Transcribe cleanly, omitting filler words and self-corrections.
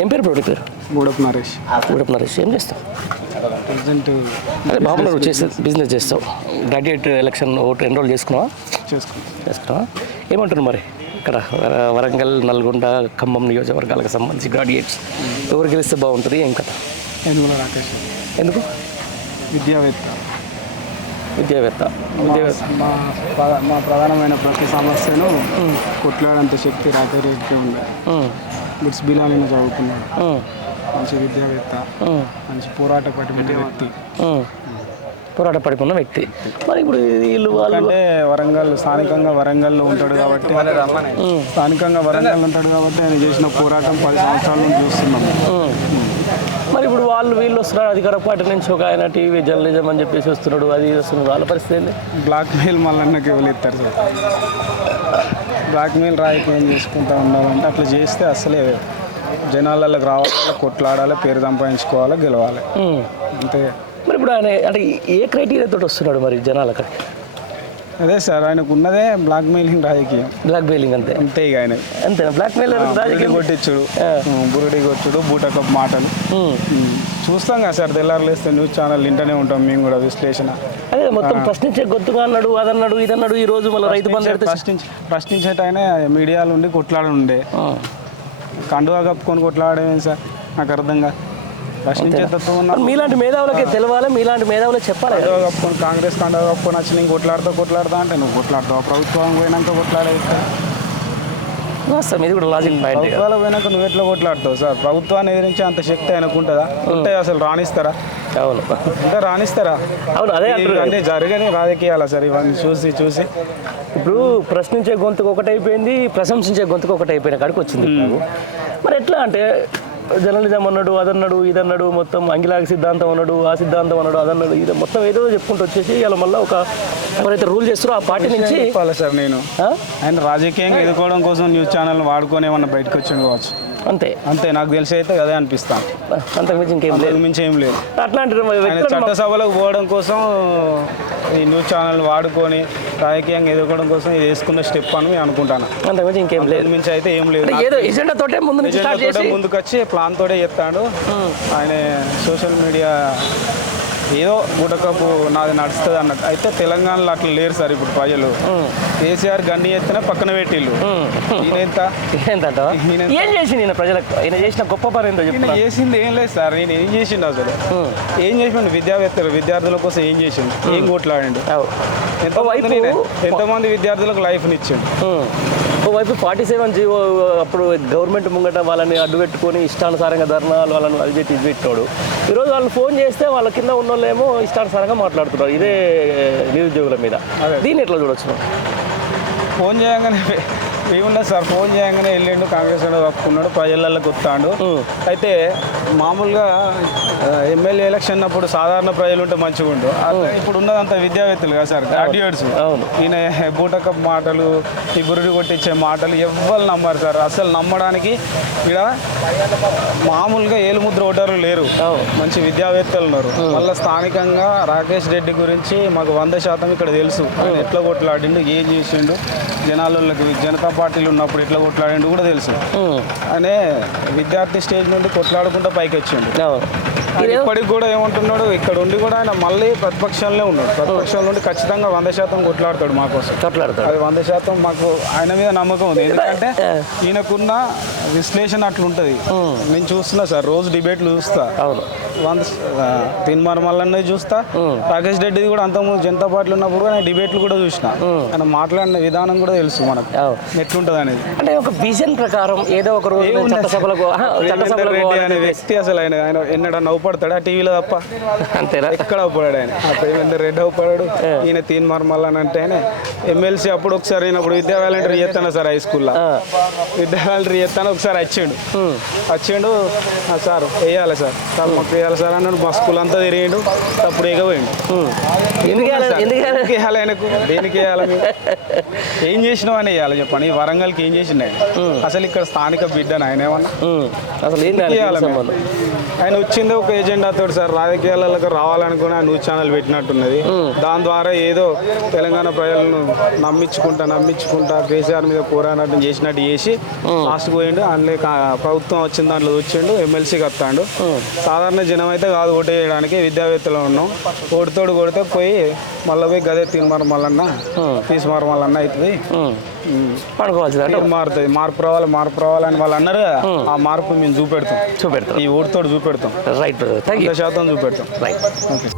ఏం పేరు బ్రో నీ పేరు? గూడపు నరేష్. గూడపు నరేష్. ఏం చేస్తావు? ప్రజెంట్ అదే మామూలుగా చేసే బిజినెస్ చేస్తావు. గ్రాడ్యుయేట్ ఎలక్షన్ ఓటు ఎన్రోల్ చేసుకున్నావా? చేసుకున్నావా? ఏమంటున్నారు మరి ఇక్కడ వరంగల్, నల్గొండ, ఖమ్మం నియోజకవర్గాలకు సంబంధించి గ్రాడ్యుయేట్స్ ఎవరు గెలిస్తే బాగుంటుంది? ఏం కథ? యనుమల రాకేష్. ఎందుకు? విద్యావేత్త. మా ప్రధానమైన ప్రతి సమస్యను కొట్లాడేంత శక్తి రాకేష్కి ఉంది. బిట్స్ బిలాలీని చదువుకున్నాడు. మంచి విద్యావేత్త, మంచి పోరాట పటిమ వ్యక్తి. మరి ఇప్పుడు వీళ్ళు అంటే వరంగల్ స్థానికంగా వరంగల్లో ఉంటాడు కాబట్టి ఆయన చేసిన పోరాటం 10 సంవత్సరాల నుంచి చూస్తున్నాము. మరి ఇప్పుడు వీళ్ళు వస్తున్నారు అధికార పార్టీ నుంచి, ఒక ఆయన టీవీ జర్నలిజం అని చెప్పేసి వస్తున్నాడు, అది వస్తున్నాడు. వాళ్ళ పరిస్థితి ఏంటి? బ్లాక్మెయిల్ మళ్ళీ ఎవరు సార్? బ్లాక్మెయిల్ రాజకీయం చేసుకుంటూ ఉండాలంటే అట్లా చేస్తే అసలే జనాలకి రావాలి, కొట్లాడాలి, పేరు సంపాదించుకోవాలి, గెలవాలి, అంతే. మరి ఇప్పుడు ఆయన అంటే ఏ క్రైటీరియా తోటి వస్తున్నాడు మరి జనాలు అక్కడికి? అదే సార్, ఆయనకు ఉన్నదే బ్లాక్మెయిలింగ్ రాజకీయం. బ్లాక్మెయిలింగ్ అంతే ఇక ఆయన అంతే. బ్లాక్మెయిల్ రాజకీయం కొట్టించుడు, బురుడి కొట్టుడు, బూటకప్ మాటలు చూస్తాం కదా సార్. తెల్లారులేస్తే న్యూస్ ఛానల్ వింటూనే ఉంటాం మేము కూడా, విశ్లేషణ. అదే మొత్తం ప్రశ్నించే గొంతుగా అన్నాడు, అదన్నాడు, ఇదన్నాడు. ఈ రోజు మళ్ళీ రైతు బంధు ప్రశ్నించేట ఆయన మీడియాలో ఉండి కొట్లాడుండే, కండువా కప్పుకొని కొట్లాడేమేం సార్? నాకు అర్థంగా మీలాంటి మేధావులకే తెలవాలి, మీలాంటి మేధావులే చెప్పాలి. కప్పుకొని కాంగ్రెస్ కండువా కప్పుకొని వచ్చి నేను కొట్లాడతా అంటే నువ్వు కొట్లాడతావు, ప్రభుత్వం పోయినాక కొట్లాడే ఇది కూడా లాజిక్ పాయింట్. ప్రభుత్వాలు పోయినాక నువ్వు ఎట్లా కొట్లాడతావు సార్? ప్రభుత్వాన్ని ఎదిరించి అంత శక్తి ఆయనకుంటుందా? ఉంటే అసలు రాణిస్తారా? అవును, అంటే రాణిస్తారా? అవును, అదే అన్నీ జరగని రాజకీయాలా సార్ ఇవన్నీ చూసి? ఇప్పుడు ప్రశ్నించే గొంతుకు ఒకటైపోయింది, ప్రశంసించే గొంతుకు ఒకటైపోయిన కాడికి వచ్చింది. మరి ఎట్లా అంటే జర్నలిజం అన్నాడు, అదన్నాడు, ఇదన్నాడు, మొత్తం అంగిలాగ సిద్ధాంతం అన్నాడు, ఆ సిద్ధాంతం అన్నాడు, అదన్నాడు, ఇది మొత్తం ఏదో చెప్పుకుంటూ వచ్చేసి ఇలా మళ్ళీ ఒక ఎవరైతే రూల్ చేస్తారో ఆ పార్టీ నుంచి చెప్పాలి సార్. నేను ఆయన రాజకీయంగా ఎదుర్కోవడం కోసం న్యూస్ ఛానల్ వాడుకొని ఏమన్నా బయటకు వచ్చి కావచ్చు, అంతే. నాకు తెలిసి అయితే అదే అనిపిస్తాను. అంతకుమించి మించి ఏం లేదు. అట్లాంటి చట్టసభలకు పోవడం కోసం ఈ న్యూస్ ఛానల్ వాడుకొని రాజకీయంగా ఎదుర్కోవడం కోసం ఇది వేసుకున్న స్టెప్ అని అనుకుంటాను. అంతకుమించి ఇంకేం లేదు, మించి అయితే ఏం లేదు. ముందుకు వచ్చి ప్లాన్ తోటే చెప్తాడు ఆయన. సోషల్ మీడియా ఏదో బూటకపు నాది నడుస్తుంది అన్నట్టు. అయితే తెలంగాణలో అట్లా లేరు సార్ ఇప్పుడు ప్రజలు. కేసీఆర్ గండి ఎత్తినా పక్కన పెట్టిళ్ళు. ఏం చేసి నేను ప్రజలకు ఆయన చేసిన గొప్ప పని ఏంటో చెప్పి చేసింది ఏం లేదు సార్. నేను ఏం చేసిండు అసలు? ఏం చేసిండు? విద్యార్థుల కోసం ఏం చేసిండు? ఏం కొట్లాడిండు? ఎంతమంది విద్యార్థులకు లైఫ్ని ఇచ్చిండు? ఓవైపు 47 జీవో అప్పుడు గవర్నమెంట్ ముంగట వాళ్ళని అడ్డు పెట్టుకొని ఇష్టానుసారంగా ధర్నాలు వాళ్ళని అది పెట్టి ఇది పెట్టాడు. ఈరోజు వాళ్ళు ఫోన్ చేస్తే వాళ్ళ కింద ఉన్న వాళ్ళేమో ఇష్టానుసారంగా మాట్లాడుతున్నారు ఇదే నిరుద్యోగుల మీద. దీన్ని ఎట్లా చూడొచ్చు? ఫోన్ చేయగానే ఏముండదు సార్, ఫోన్ చేయగానే వెళ్ళిండు, కాంగ్రెస్ కప్పుకున్నాడు, ప్రజలకి వస్తాడు. అయితే మామూలుగా ఎమ్మెల్యే ఎలక్షన్ అప్పుడు సాధారణ ప్రజలు ఉంటే మంచిగా ఉండు. ఇప్పుడు ఉన్నదంతా విద్యావేత్తలు కదా సార్, గ్రాడ్యుయేట్స్. ఈయన బూటకప్ మాటలు, ఈ బురుడి కొట్టించే మాటలు ఎవ్వరు నమ్మరు సార్. అసలు నమ్మడానికి ఇక్కడ మామూలుగా ఏలుముద్ర ఓటర్లు లేరు, మంచి విద్యావేత్తలు ఉన్నారు. మళ్ళీ స్థానికంగా రాకేష్ రెడ్డి గురించి మాకు 100% ఇక్కడ తెలుసు. ఆయన ఎట్లా కొట్లాడిండు, ఏం చేసిండు, జనాలకి జనతా పార్టీలు ఉన్నప్పుడు ఎట్లా కొట్లాడిండు కూడా తెలుసు. అనే విద్యార్థి స్టేజ్ నుండి కొట్లాడుకుంటూ పైకి వచ్చిండు. ఇప్పటికి కూడా ఏమంటున్నాడు, ఇక్కడ ఉండి కూడా ఆయన మళ్ళీ ప్రతిపక్షంలో ఉన్నాడు. ప్రతిపక్షం నుండి ఖచ్చితంగా 100% కొట్లాడతాడు మా కోసం. అది 100% మాకు ఆయన మీద నమ్మకం ఉంది. ఎందుకంటే ఈయనకున్న విశ్లేషణ అట్లుంటుంది. నేను చూస్తున్నా సార్, రోజు డిబేట్లు చూస్తా. తీన్మార్ మల్లన్నది చూస్తా, రాకేష్ రెడ్డిది కూడా అంతకుముందు జనతా పార్టీలో ఉన్నప్పుడు ఆయన డిబేట్లు కూడా చూసిన. ఆయన మాట్లాడిన విధానం కూడా తెలుసు మనకు ఎట్లుంటుంది అనేది. అంటే ఒక విజన్ ప్రకారం ఏదో ఒక రోజు అనే వ్యక్తి అసలు ఆయన ఎన్నడన్నా అవుపడతాడు ఆ టీవీలో తప్ప? అంతేనా? ఎక్కడ అవుపడాడు ఆయన? ప్రేమేందర్ రెడ్డి అవుపడాడు, ఈయన తీన్మార్ మల్లన్న అంటే ఎమ్మెల్సీ అప్పుడు ఒకసారి అయినప్పుడు విద్యా వాలంటీర్ చేస్తాను సార్, హై స్కూల్లో విద్యా వాలంటీర్ చేస్తాను. ఒకసారి వచ్చిండు సార్, వేయాలి సార్, మాకు వేయాలి సార్ అన్నాడు, మా స్కూల్ అంతా తిరిగిండు, అప్పుడు ఎగపోయిండు. ఎందుకు దేనికి వేయాలి ఆయనకు, దేనికి వేయాలి మీరు? ఏం చేసినావు అని వేయాలి చెప్పండి. ఈ వరంగల్కి ఏం చేసిండు ఆయన? అసలు ఇక్కడ స్థానిక బిడ్డను ఆయన ఏమన్నా అసలు ఏం చేయాలి మేము? ఆయన వచ్చిందే ఒక ఎజెండాతో సార్, రాజకీయాలకు రావాలనుకుని ఆ న్యూస్ ఛానల్ పెట్టినట్టున్నది. దాని ద్వారా ఏదో తెలంగాణ ప్రజలను నమ్మించుకుంటా కేసీఆర్ మీద పోరాటం చేసినట్టు చేసి లాస్ట్కి పోయిండు. అందులో ప్రభుత్వం వచ్చిన దాంట్లో వచ్చిండు, ఎమ్మెల్సీకి వస్తాడు. సాధారణ జనం అయితే కాదు ఓటు వేయడానికి, విద్యావేత్తలు ఉన్నాం. ఓటుతోడు కొడితే పోయి మళ్ళీ పోయి గదే తినమారు మళ్ళన్నా తీసుమారు మళ్ళన్నా అవుతుంది, మారుతుంది. మార్పు రావాలని వాళ్ళు అన్నారు కదా, ఆ మార్పు మేము చూపెడతాం. ఈ ఓటుతోడు చూపెడతాం, రైట్, 100% చూపెడతాం. రైట్. ఓకే.